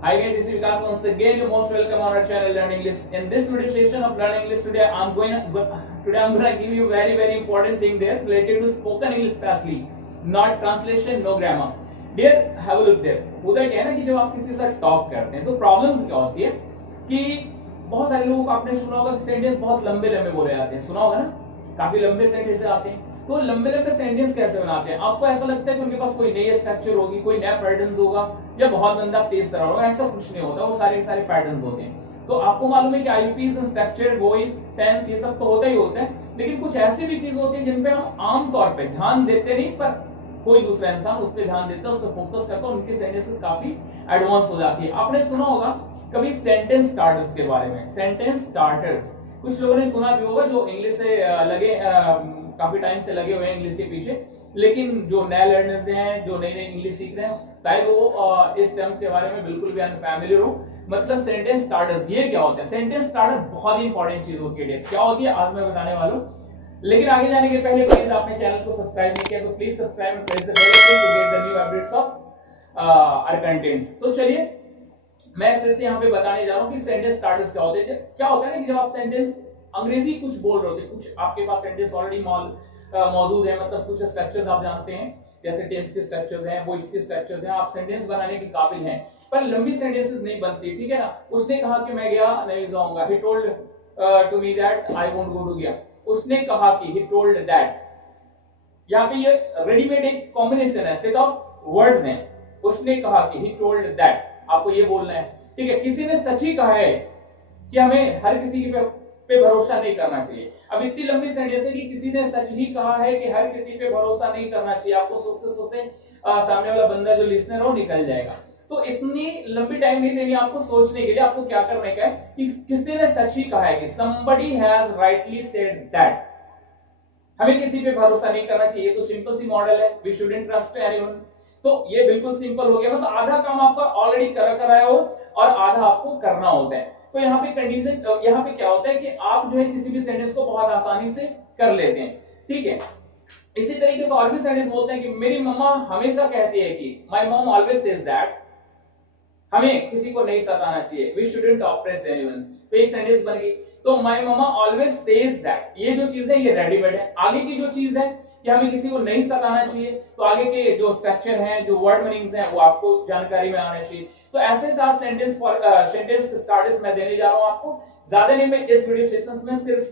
Hi guys, this is Vikas once again. You're most welcome on our channel Learn English. In this video session of Learn English today, I'm gonna give you very important thing there related to spoken English especially, not translation, no grammar. Dear, have a look there. होता क्या है ना कि जब आप किसी से talk करते हैं तो प्रॉब्लम्स क्या होती है कि बहुत सारे लोगों को आपने सुना होगा कि सेंटेंस बहुत लंबे बोले जाते हैं, सुना होगा ना, काफी लंबे सेंटेंस आते हैं। तो लंबे सेंटेंस कैसे बनाते हैं? आपको ऐसा लगता है कि उनके पास कोई नई स्ट्रक्चर होगी, कोई नया पैटर्न होगा या बहुत बंदा तेज तरह होगा, ऐसा कुछ नहीं होता। वो सारे पैटर्न होते हैं। तो आपको मालूम है कि आईपीज, स्ट्रक्चर, वॉइस, टेंस, ये सब तो होता ही होता है, लेकिन कुछ ऐसी भी चीज होती है जिन पे हम आमतौर पे ध्यान देते नहीं, पर कोई दूसरा इंसान उस पर ध्यान देता है, उस पर फोकस करता है, उनकी सेंटेंसेस काफी एडवांस हो जाती है। आपने सुना होगा कभी सेंटेंस स्टार्टर्स के बारे में। सेंटेंस स्टार्टर्स कुछ लोगों ने सुना भी होगा जो इंग्लिश से लगे काफी टाइम से लगे हुए हैं इंग्लिश के पीछे, लेकिन जो नए लर्नर्स हैं, जो नई इंग्लिश सीख रहे हैं, शायद वो इस टर्म्स के बारे में बिल्कुल भी अनफैमिलियर हो। मतलब सेंटेंस स्टार्टर्स ये क्या होता है? सेंटेंस स्टार्टर बहुत ही इंपॉर्टेंट चीज होती है। क्या होती है आज मैं बताने वाला हूं, लेकिन आगे जाने के पहले प्लीज आपने चैनल को सब्सक्राइब नहीं किया तो please subscribe and press the bell icon to get the new updates of our contents. तो चलिए मैं फिर से यहाँ पे बताने जा रहा हूँ कि सेंटेंस स्टार्टर्स क्या होते हैं। क्या होता है ना कि जब आप सेंटेंस अंग्रेजी कुछ बोल रहे होते हैं, कुछ आपके पास सेंटेंस ऑलरेडी मौजूद है, मतलब कुछ स्ट्रक्चर्स आप जानते हैं, जैसे टेंस के स्ट्रक्चर्स हैं, वॉइस के स्ट्रक्चर्स हैं, आप सेंटेंस बनाने के काबिल हैं, पर लंबी सेंटेंसेस नहीं बनती, ठीक है ना। उसने कहा कि मैं गया नहीं जाऊंगा, he told to me that I won't go to Gaya. उसने कहा कि ही टोल्ड दैट, यहाँ पे ये रेडीमेड एक कॉम्बिनेशन है, सेट ऑफ वर्ड्स हैं। उसने कहा कि ही टोल्ड दैट, आपको ये बोलना है, ठीक है। किसी ने सच ही कहा है कि हमें हर किसी पे भरोसा नहीं करना चाहिए। अब इतनी लंबी सेंटेंस है कि किसी ने सच ही कहा है कि हर किसी पे भरोसा नहीं करना चाहिए। आपको सोचते सामने वाला बंदा जो लिसनर हो निकल जाएगा। तो इतनी लंबी टाइम नहीं देनी आपको सोचने के लिए। आपको क्या करने का है कि किसी ने सच ही कहा है कि somebody has rightly said that, हमें किसी पे भरोसा नहीं करना चाहिए। तो सिंपल सी मॉडल है, we shouldn't trust anyone। तो ये बिल्कुल सिंपल हो गया। मतलब आधा काम आपका ऑलरेडी कराया हो और आधा आपको करना होता है। तो यहाँ पे कंडीशन, यहाँ पे क्या होता है कि आप जो है किसी भी सेंटेंस को बहुत आसानी से कर लेते हैं, ठीक है। इसी तरीके से और भी सेंटेंस बोलते हैं कि मेरी मम्मा हमेशा कहती है कि my mom always says that, हमें किसी को नहीं सताना चाहिए, वी शुडंट ऑप्रेस एनीवन। तो एक सेंटेंस बन गई। तो my mamma always says that, ये जो चीज है ये रेडीमेड है। आगे की जो चीज है कि हमें किसी को नहीं सताना चाहिए, तो आगे के जो स्ट्रक्चर हैं, जो वर्ड मीनिंग्स हैं, वो आपको जानकारी में आना चाहिए। तो ऐसे साथ सेंटेंस स्टार्टर्स मैं देने जा रहा हूं आपको। ज्यादा नहीं, मैं इस वीडियो सेशंस में सिर्फ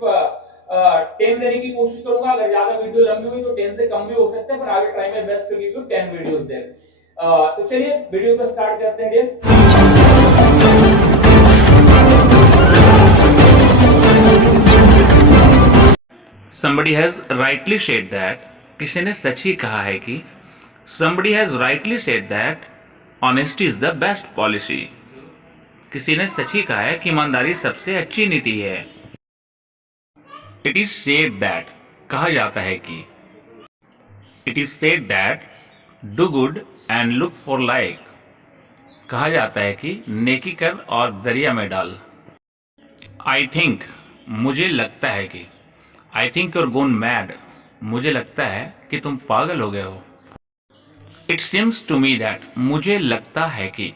10 देने की कोशिश करूंगा। अगर ज्यादा वीडियो लंबी हुई तो 10 से कम भी हो सकते हैं, पर I will try my best to give you 10 videos there. तो चलिए वीडियो को स्टार्ट करते हैं dear. Somebody has rightly said that, किसी ने सच ही कहा है कि somebody has rightly said that honesty is the best policy, किसी ने सच ही कहा है कि ईमानदारी सबसे अच्छी नीति है। It is said that, कहा जाता है कि It is said that do good and look for like, कहा जाता है कि नेकी कर और दरिया में डाल। I think, मुझे लगता है कि I think you're gone mad, मुझे लगता है कि तुम पागल हो गए हो। It seems to me that, मुझे लगता है कि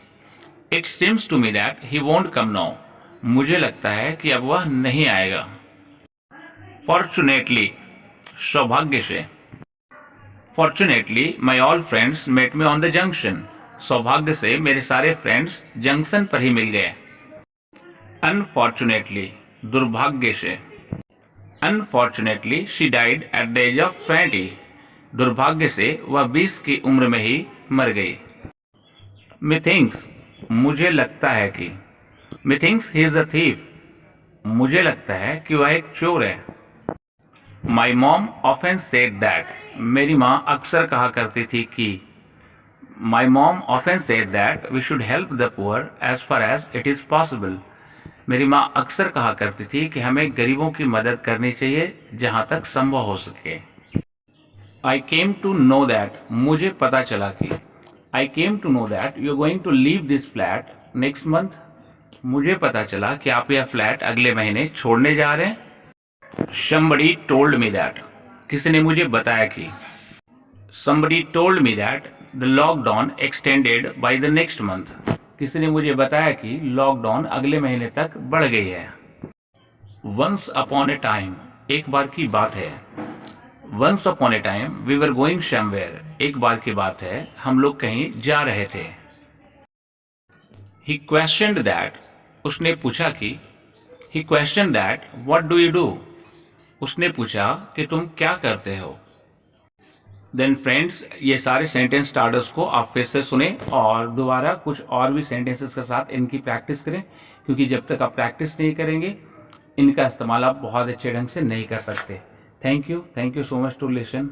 It seems to me that he won't come now, मुझे लगता है कि अब वह नहीं आएगा। Fortunately, सौभाग्य से। Fortunately, my all friends met me on the junction, सौभाग्य से मेरे सारे फ्रेंड्स जंक्शन पर ही मिल गए। Unfortunately, दुर्भाग्य से। Unfortunately, she died at the age of 20, दुर्भाग्य से वह 20 की उम्र में ही मर गई। Methinks, मुझे लगता है कि Methinks he is a thief, मुझे लगता है कि वह एक चोर है। My mom often said that, मेरी माँ अक्सर कहा करती थी कि My mom often said that we should help the poor as far as it is possible, मेरी माँ अक्सर कहा करती थी कि हमें गरीबों की मदद करनी चाहिए जहां तक संभव हो सके। I came to know that, मुझे पता चला कि I came to know that you are going to leave this flat next month, मुझे पता चला कि आप यह फ्लैट अगले महीने छोड़ने जा रहे हैं। Somebody told me that, किसी ने मुझे बताया कि Somebody told me that the lockdown extended by the next month, किसी ने मुझे बताया कि लॉकडाउन अगले महीने तक बढ़ गई है। वंस अपॉन ए टाइम, एक बार की बात है। Once upon a time we were going somewhere, एक बार की बात है हम लोग कहीं जा रहे थे। ही क्वेश्चनड दैट, उसने पूछा कि, he question that what do you do, उसने पूछा कि तुम क्या करते हो। देन फ्रेंड्स, ये सारे सेंटेंस स्टार्टर्स को आप फिर से सुने और दोबारा कुछ और भी सेंटेंसेस के साथ इनकी प्रैक्टिस करें, क्योंकि जब तक आप प्रैक्टिस नहीं करेंगे इनका इस्तेमाल आप बहुत अच्छे ढंग से नहीं कर सकते। Thank you so much to listen.